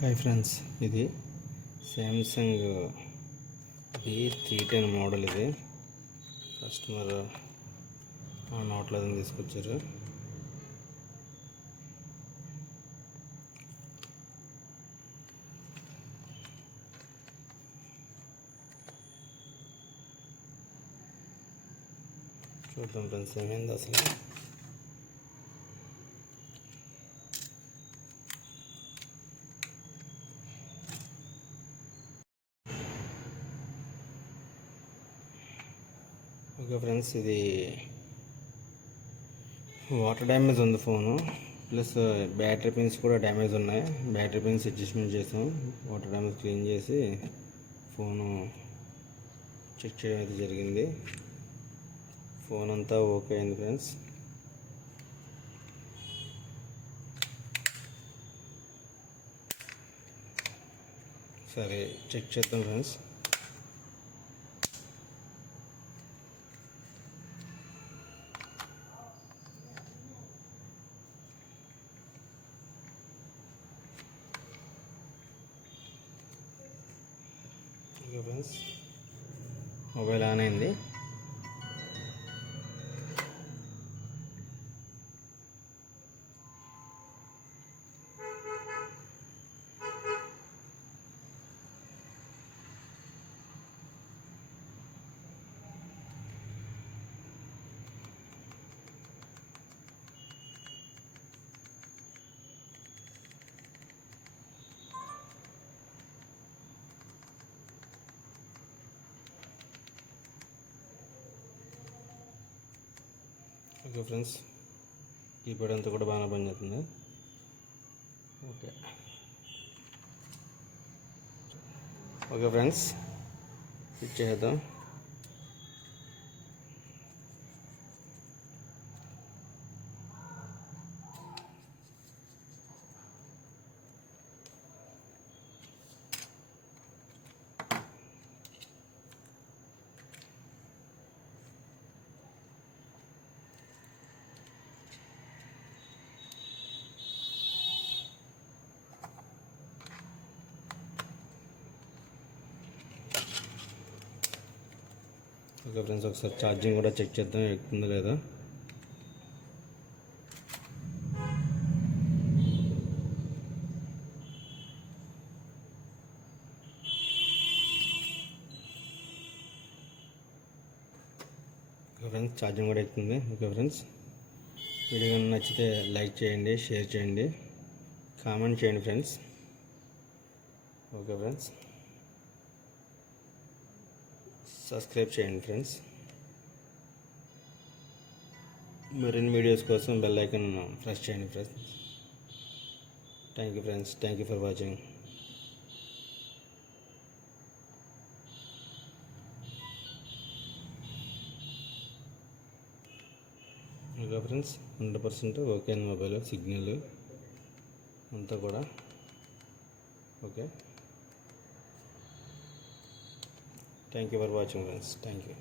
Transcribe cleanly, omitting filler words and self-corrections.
Hi friends, ఇది Samsung B310 model. ఇది కస్టమర్ నోట్లేదని తీసుకొచ్చారు. చూద్దాం ఫ్రెండ్స్ ఏమైంది అసలు. ఓకే ఫ్రెండ్స్, ఇది వాటర్ డ్యామేజ్ ఉంది ఫోను, ప్లస్ బ్యాటరీ పిన్స్ కూడా డ్యామేజ్ ఉన్నాయి. బ్యాటరీ పిన్స్ అడ్జస్ట్మెంట్ చేసాం, వాటర్ డ్యామేజ్ క్లీన్ చేసి ఫోను చెక్ చేయడం అయితే జరిగింది. ఫోన్ అంతా ఓకే అయింది ఫ్రెండ్స్. సరే చెక్ చేద్దాం friends. Okay friends, mobile on అయింది. ఓకే ఫ్రెండ్స్, కీప్యాడ్ అంతా కూడా బాగానే పనిచేస్తుంది. ఓకే ఫ్రెండ్స్, ఫిట్ చేద్దాం. ఓకే ఫ్రెండ్స్, ఒకసారి ఛార్జింగ్ కూడా చెక్ చేద్దాం ఎక్కుతుందో లేదా. ఓకే ఫ్రెండ్స్, ఛార్జింగ్ కూడా ఎక్కుతుంది. ఓకే ఫ్రెండ్స్, వీడియో కనుక నచ్చితే లైక్ చేయండి, షేర్ చేయండి, కామెంట్ చేయండి ఫ్రెండ్స్. ఓకే ఫ్రెండ్స్, సబ్స్క్రైబ్ చేయండి ఫ్రెండ్స్. మరిన్ని వీడియోస్ కోసం బెల్ ఐకాన్ ప్రెస్ చేయండి friends. Thank you friends, thank you for watching. Okay friends, 100% ఓకే అండి. మొబైల్ సిగ్నల్ అంతా కూడా okay. Thank you for watching friends. Thank you.